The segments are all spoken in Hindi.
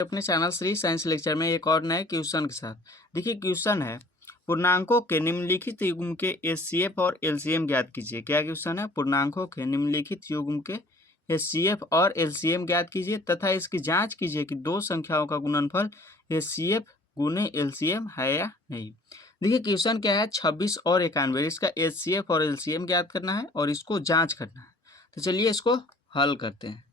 अपने चैनल श्री साइंस लेक्चर में एक और नए क्वेश्चन के साथ। देखिए क्वेश्चन है, पूर्णांकों के निम्नलिखित युग्म के एचसीएफ और एलसीएम ज्ञात कीजिए। क्या क्वेश्चन है? पूर्णांकों के निम्नलिखित युग्म के एचसीएफ और एलसीएम ज्ञात कीजिए तथा इसकी जांच कीजिए कि दो संख्याओं का गुणनफल एचसीएफ गुने एलसीएम है या नहीं। देखिए क्वेश्चन क्या है, 26 और 91, इसका एचसीएफ और एलसीएम ज्ञात करना है और इसको जांच करना है। तो चलिए इसको हल करते हैं।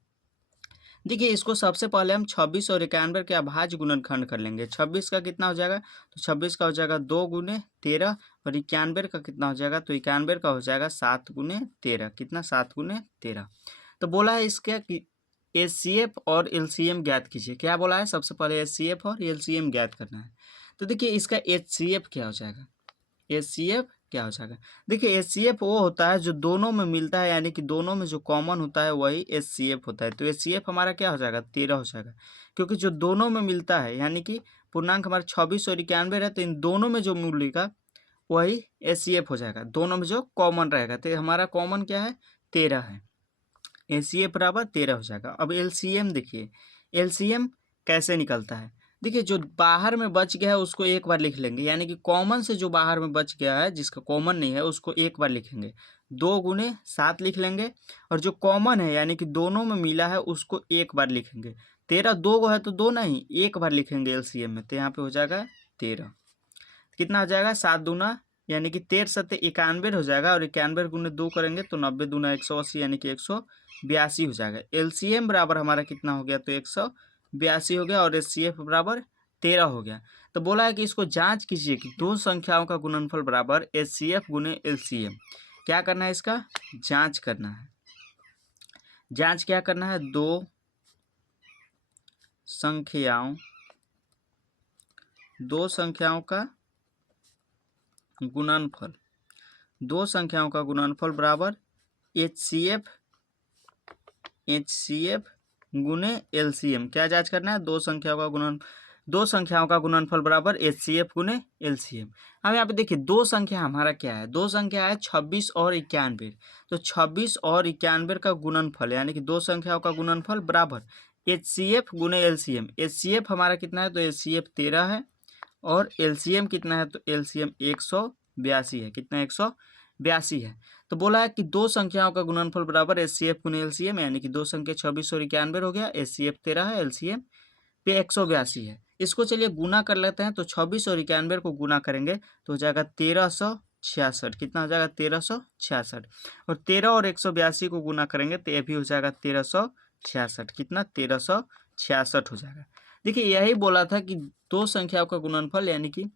देखिए इसको सबसे पहले हम 26 और 91 के अभाज्य गुणनखंड कर लेंगे। 26 का कितना हो जाएगा? तो 26 का हो जाएगा 2 गुने 13 और 91 का कितना हो जाएगा? तो 91 का हो जाएगा 7 गुने 13। कितना? 7 गुने 13। तो बोला है इसके कि एचसीएफ और एलसीएम ज्ञात कीजिए। क्या बोला है? सबसे पहले एचसीएफ और एलसीएम ज्ञात करना है। तो देखिए इसका एचसीएफ क्या हो जाएगा? एचसीएफ क्या हो जाएगा? देखिए एचसीएफ वो होता है जो दोनों में मिलता है, यानी कि दोनों में जो कॉमन होता है वही एचसीएफ होता है। तो एचसीएफ हमारा क्या हो जाएगा? 13 हो जाएगा, क्योंकि जो दोनों में मिलता है यानी कि पूर्णांक हमारा 26 और 91 है, तो इन दोनों में जो मिलेगा वही एचसीएफ हो जाएगा। दोनों में जो कॉमन रहेगा, तो हमारा कॉमन क्या है? 13 है। एचसीएफ बराबर 13 हो जाएगा। अब एलसीएम देखिए, एलसीएम कैसे निकलता है? देखिए जो बाहर में बच गया है उसको एक बार लिख लेंगे, यानी कि कॉमन से जो बाहर में बच गया है जिसका कॉमन नहीं है उसको एक बार लिखेंगे। 2 गुने 7 लिख लेंगे, और जो कॉमन है यानी कि दोनों में मिला है उसको एक बार लिखेंगे। 13 दो है तो दो नहीं, एक बार लिखेंगे एलसीएम में, तो यहाँ पे हो जाएगा 13। कितना हो जाएगा? 7 दूना यानी कि 13 सत्ते 91 हो जाएगा, और 91 गुने 2 करेंगे तो 90 दूना 180 यानी कि 182 हो जाएगा। एलसीएम बराबर हमारा कितना हो गया? तो 182 हो गया, और एचसीएफ बराबर 13 हो गया। तो बोला है कि इसको जांच कीजिए कि दो संख्याओं का गुणनफल बराबर एचसीएफ गुने एलसीएम। क्या करना है? इसका जांच करना है। जांच क्या करना है? दो संख्याओं का गुणनफल, दो संख्याओं का गुणनफल बराबर एचसीएफ गुने एलसीएम। क्या जांच करना है? दो संख्याओं का गुणनफल बराबर एचसीएफ गुने एलसीएम। अब यहाँ पे देखिए दो संख्या हमारा क्या है? दो संख्या है 26 और 91। तो 26 और 91 का गुणनफल यानी कि दो संख्याओं का गुणनफल बराबर एचसीएफ गुने एलसीएम। एचसीएफ हमारा कितना है? तो एचसीएफ 13 है, और एलसीएम कितना है? तो एलसीएम 182 है। कितना? 182 है। तो बोला है कि दो संख्याओं का गुणनफल बराबर एचसीएफ गुने एलसीएम, यानी कि दो संख्या 26 और 91 हो गया, एचसीएफ 13 है, एलसीएम पे 182 है। इसको चलिए गुना कर लेते हैं। तो 26 और 91 को गुना करेंगे तो हो जाएगा 1366। कितना हो जाएगा? 1366। और 13 और 182 को गुना करेंगे तो ये भी हो जाएगा 1366। कितना? 1366 हो जाएगा। देखिए यही बोला था कि दो संख्याओं का गुणनफल यानी कि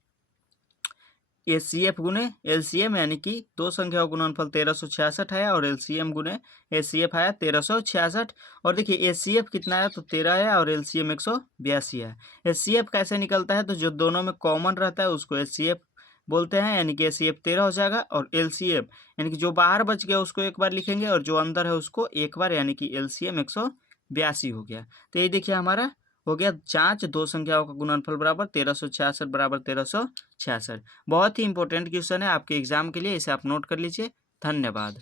एचसीएफ गुने एलसीएम, यानी कि दो संख्याओं का गुणनफल 1366 है, और एलसीएम गुने एचसीएफ आया 1366। और देखिए एचसीएफ कितना है? तो 13 है, और एलसीएम 182 है। एचसीएफ कैसे निकलता है? तो जो दोनों में कॉमन रहता है उसको एचसीएफ बोलते हैं, यानी कि एचसीएफ 13 हो जाएगा, और एलसीएम यानी कि जो बाहर बच गया उसको एक बार लिखेंगे, और जो अंदर है उसको एक बार, यानी कि एलसीएम 182 हो गया। तो ये देखिए हमारा हो गया जांच दो संख्याओं का गुणनफल बराबर 1366 बराबर 1366। बहुत ही इंपॉर्टेंट क्वेश्चन है आपके एग्जाम के लिए, इसे आप नोट कर लीजिए। धन्यवाद।